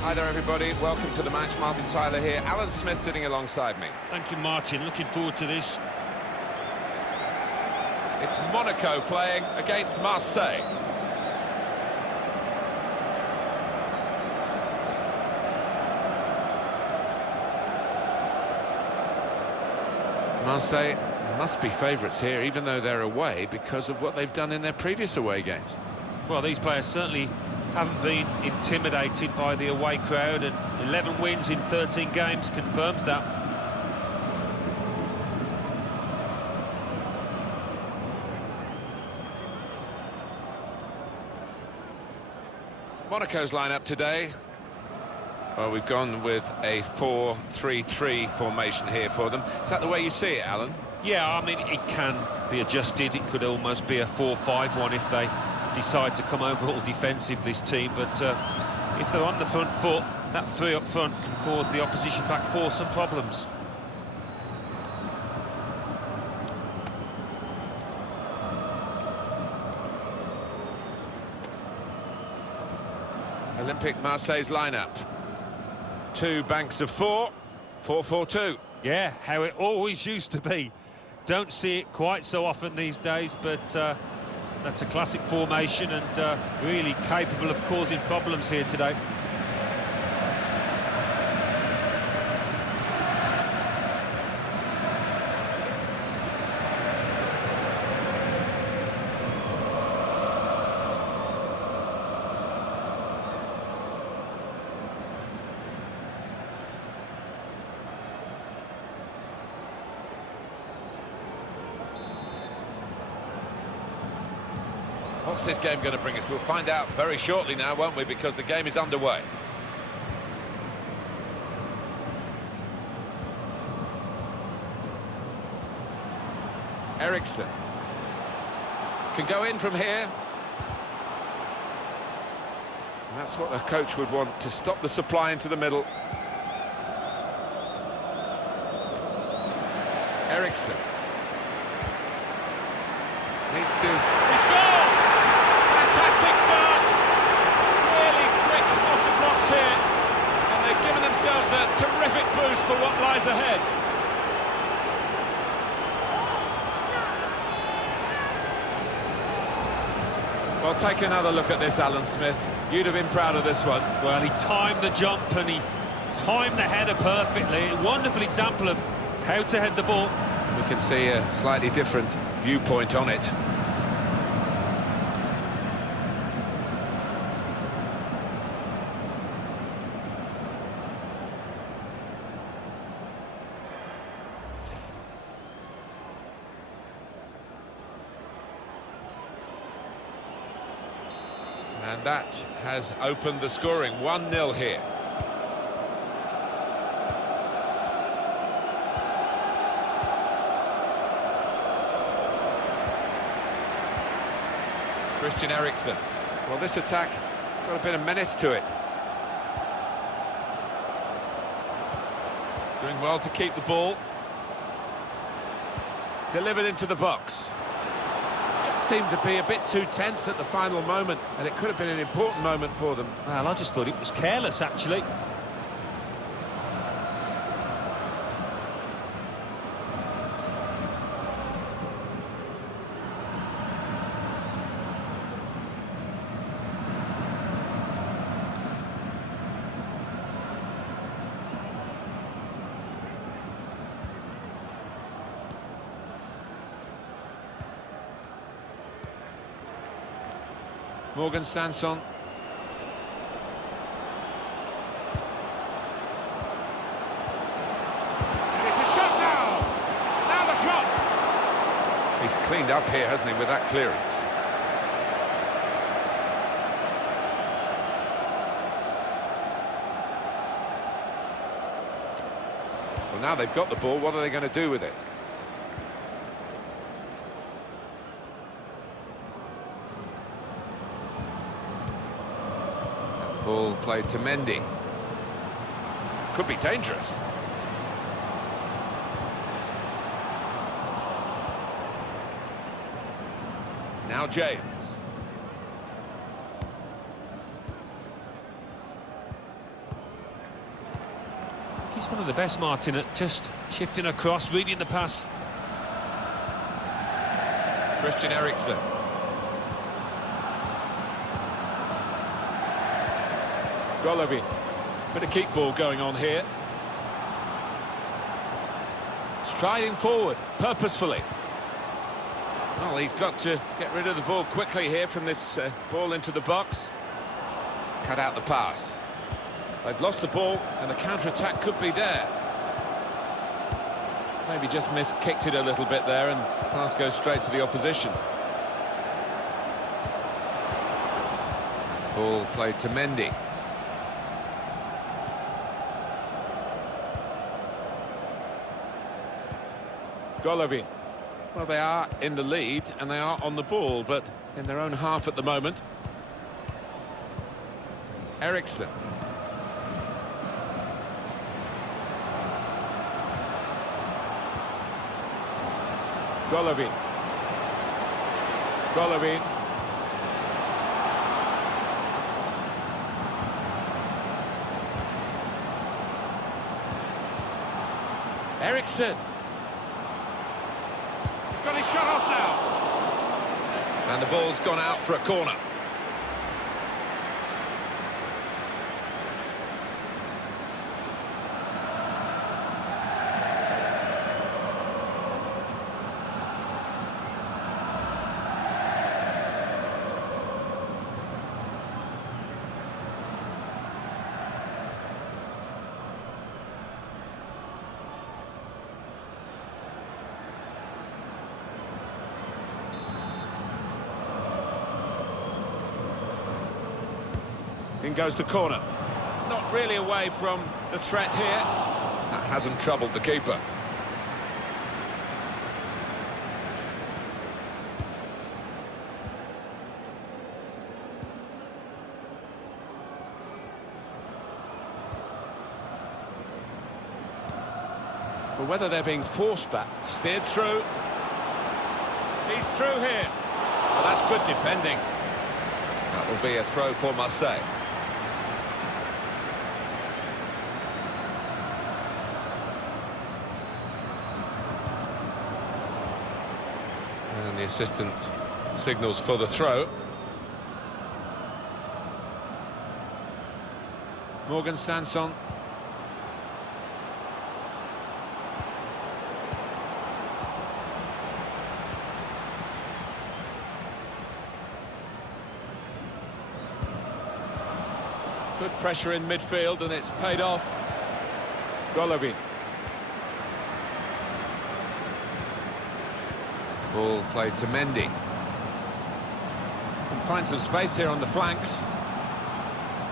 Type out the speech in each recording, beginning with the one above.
Hi there, everybody. Welcome to the match. Martin Tyler here. Alan Smith sitting alongside me. Thank you, Martin. Looking forward to this. It's Monaco playing against Marseille. Marseille must be favourites here, even though they're away, because of what they've done in their previous away games. Well, these players certainly haven't been intimidated by the away crowd, and 11 wins in 13 games confirms that. Monaco's lineup today. Well, we've gone with a 4-3-3 formation here for them. Is that the way you see it, Alan? Yeah, I mean, it can be adjusted. It could almost be a 4-5-1 if they decide to come overall defensive, this team. But if they're on the front foot, that three up front can cause the opposition back four some problems. Olympique Marseille's lineup. Two banks of four, 4-4-2. Yeah, how it always used to be. Don't see it quite so often these days, but that's a classic formation and really capable of causing problems here today. What's this game going to bring us? We'll find out very shortly now, won't we? Because the game is underway. Eriksson can go in from here. And that's what a coach would want, to stop the supply into the middle. Eriksson needs to... He scored! Fantastic start! Really quick off the blocks here, and they've given themselves a terrific boost for what lies ahead. Well, take another look at this, Alan Smith. You'd have been proud of this one. Well, he timed the jump and he timed the header perfectly. A wonderful example of how to head the ball. We can see a slightly different viewpoint on it. And that has opened the scoring. 1-0 here. Christian Eriksson. Well, this attack got a bit of menace to it. Doing well to keep the ball. Delivered into the box. Just seemed to be a bit too tense at the final moment, and it could have been an important moment for them. Well, I just thought it was careless, actually. Morgan Sanson. And it's a shot now! Now the shot! He's cleaned up here, hasn't he, with that clearance? Well, now they've got the ball, what are they going to do with it? Ball played to Mendy. Could be dangerous. Now James. He's one of the best, Martin, at just shifting across, reading the pass. Christian Eriksen. Golovin. Bit of keep ball going on here. Striding forward, purposefully. Well, he's got to get rid of the ball quickly here from this ball into the box. Cut out the pass. They've lost the ball, and the counter-attack could be there. Maybe just kicked it a little bit there, and the pass goes straight to the opposition. Ball played to Mendy. Golovin. Well, they are in the lead, and they are on the ball, but in their own half at the moment. Eriksen. Golovin. Golovin. Eriksen. He's got his shot off now. And the ball's gone out for a corner. In goes the corner. Not really away from the threat here. That hasn't troubled the keeper. But whether they're being forced back, steered through. He's through here. Well, that's good defending. That will be a throw for Marseille. And the assistant signals for the throw. Morgan Sanson. Good pressure in midfield, and it's paid off. Golovin. Ball played to Mendy. Can find some space here on the flanks.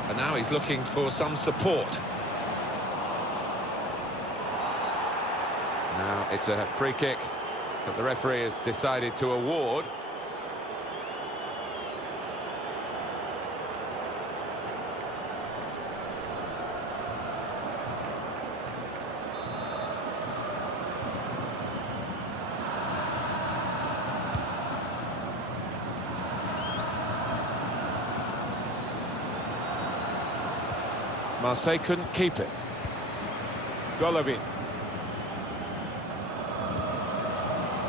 And now he's looking for some support. Now it's a free kick that the referee has decided to award. Marseille couldn't keep it. Golovin.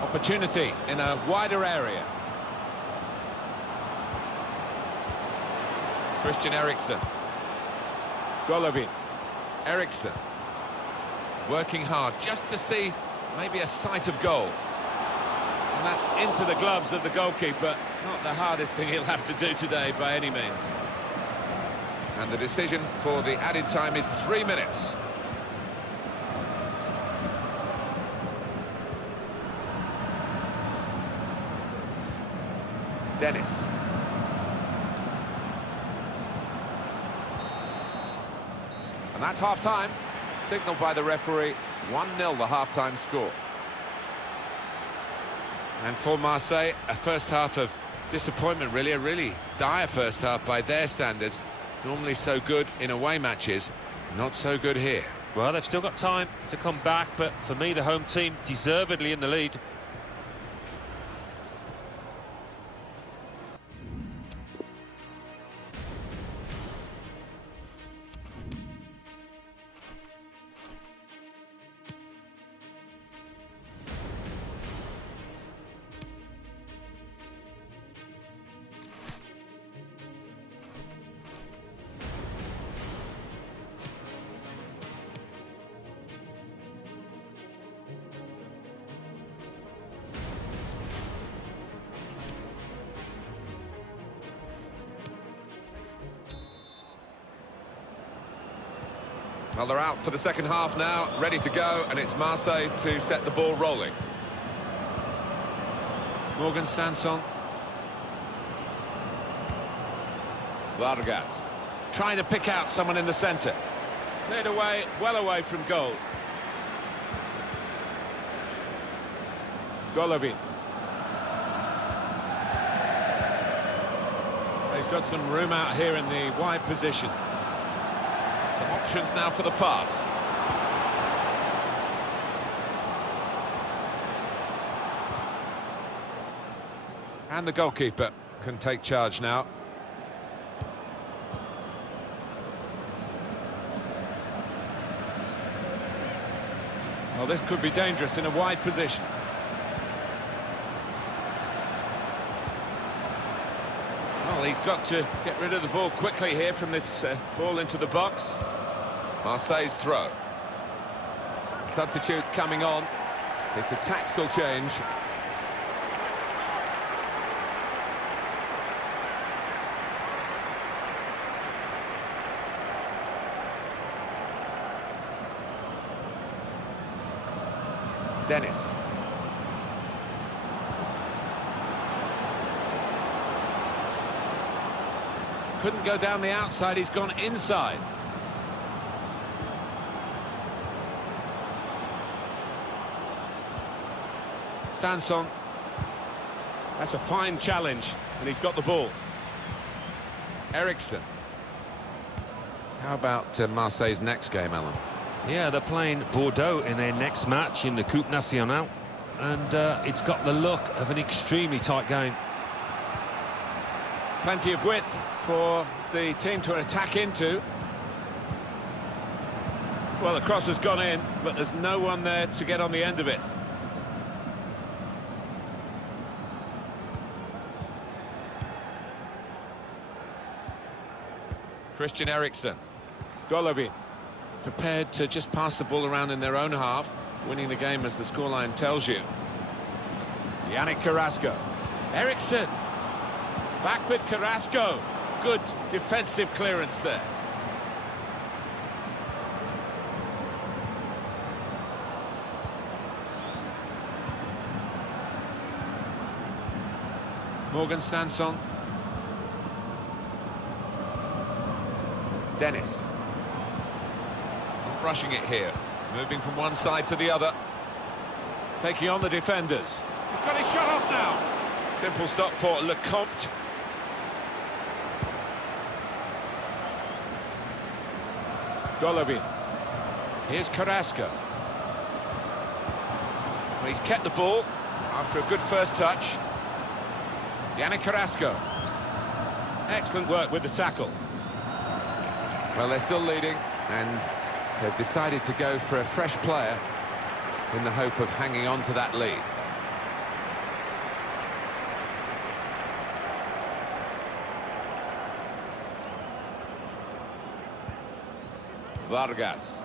Opportunity in a wider area. Christian Eriksen. Golovin. Eriksen. Working hard just to see maybe a sight of goal. And that's into the gloves of the goalkeeper. Not the hardest thing he'll have to do today by any means. And the decision for the added time is 3 minutes. Dennis. And that's half-time. Signalled by the referee, 1-0 the half-time score. And for Marseille, a first half of disappointment, really. A really dire first half by their standards. Normally so good in away matches, not so good here. Well, they've still got time to come back, but for me, the home team deservedly in the lead. Well, they're out for the second half now, ready to go, and it's Marseille to set the ball rolling. Morgan Sanson. Vargas. Trying to pick out someone in the centre. Cleared away, well away from goal. Golovin. He's got some room out here in the wide position. Some options now for the pass. And the goalkeeper can take charge now. Well, this could be dangerous in a wide position. Well, he's got to get rid of the ball quickly here from this ball into the box. Marseille's throw. Substitute coming on. It's a tactical change. Dennis. Couldn't go down the outside, he's gone inside. Sanson. That's a fine challenge, and he's got the ball. Ericsson. How about Marseille's next game, Alan? Yeah, they're playing Bordeaux in their next match in the Coupe Nationale, and it's got the look of an extremely tight game. Plenty of width for the team to attack into. Well, the cross has gone in, but there's no one there to get on the end of it. Christian Eriksen. Golovin. Prepared to just pass the ball around in their own half, winning the game as the scoreline tells you. Yannick Carrasco. Eriksen. Back with Carrasco. Good defensive clearance there. Morgan Sanson. Dennis. Not rushing it here. Moving from one side to the other. Taking on the defenders. He's got his shot off now. Simple stop for Lecomte. Golovin. Here's Carrasco. Well, he's kept the ball after a good first touch. Yannick Carrasco. Excellent work with the tackle. Well, they're still leading, and they've decided to go for a fresh player in the hope of hanging on to that lead. Vargas.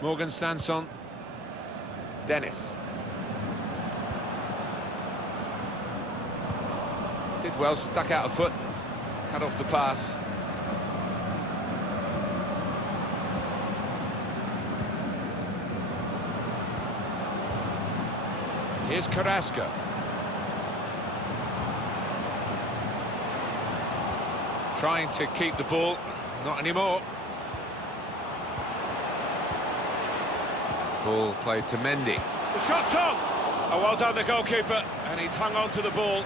Morgan Sanson. Dennis. Did well, stuck out a foot, cut off the pass. Here's Carrasco. Trying to keep the ball, not anymore. Ball played to Mendy. The shot's on! Oh, well done, the goalkeeper, and he's hung on to the ball.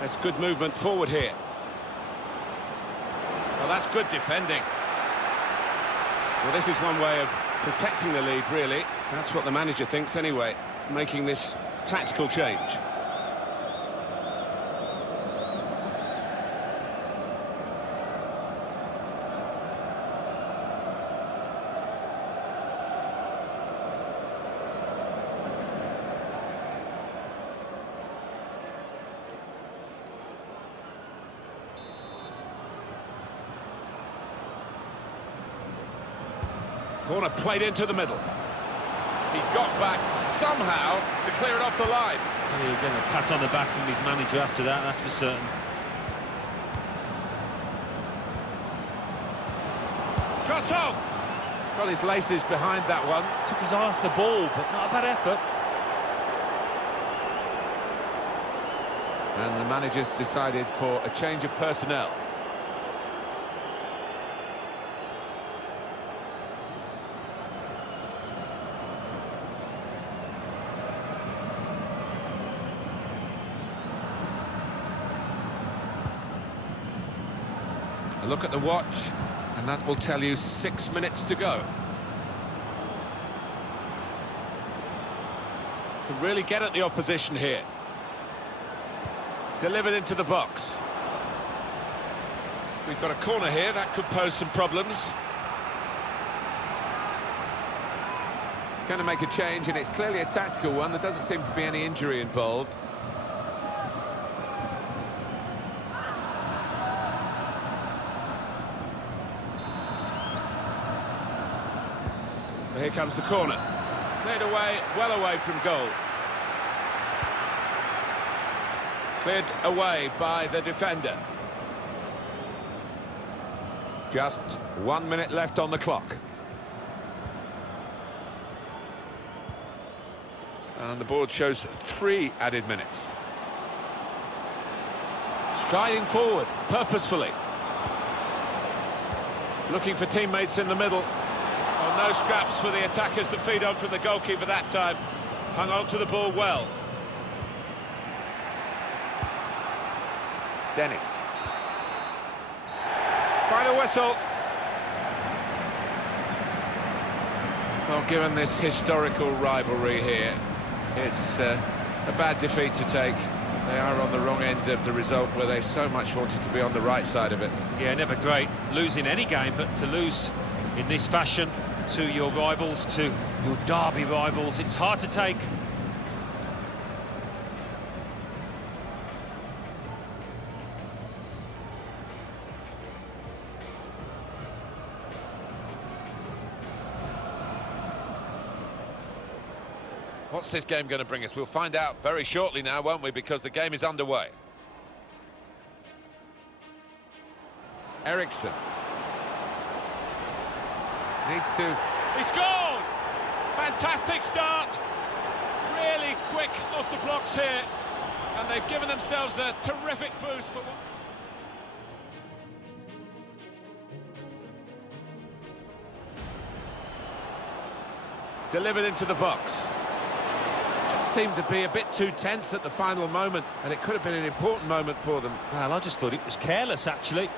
That's good movement forward here. Well, that's good defending. Well, this is one way of protecting the lead, really. That's what the manager thinks anyway, making this tactical change. Corner played into the middle. He got back somehow to clear it off the line. He'll get a pat on the back from his manager after that, that's for certain. Shot on! Got his laces behind that one. Took his eye off the ball, but not a bad effort. And the manager's decided for a change of personnel. A look at the watch, and that will tell you 6 minutes to go. Can really get at the opposition here. Delivered into the box. We've got a corner here, that could pose some problems. He's going to make a change, and it's clearly a tactical one. There doesn't seem to be any injury involved. Here comes the corner. Cleared away, well away from goal. Cleared away by the defender. Just 1 minute left on the clock. And the board shows 3 added minutes. Striding forward, purposefully. Looking for teammates in the middle. Oh, no scraps for the attackers to feed on from the goalkeeper that time. Hung on to the ball well. Dennis. Final whistle. Well, given this historical rivalry here, it's a bad defeat to take. They are on the wrong end of the result where they so much wanted to be on the right side of it. Yeah, never great losing any game, but to lose in this fashion to your rivals, to your derby rivals, it's hard to take. What's this game going to bring us? We'll find out very shortly now, won't we? Because the game is underway. Ericsson. Needs to... He scored! Fantastic start. Really quick off the blocks here. And they've given themselves a terrific boost for one. Delivered into the box. Just seemed to be a bit too tense at the final moment, and it could have been an important moment for them. Well, I just thought it was careless, actually.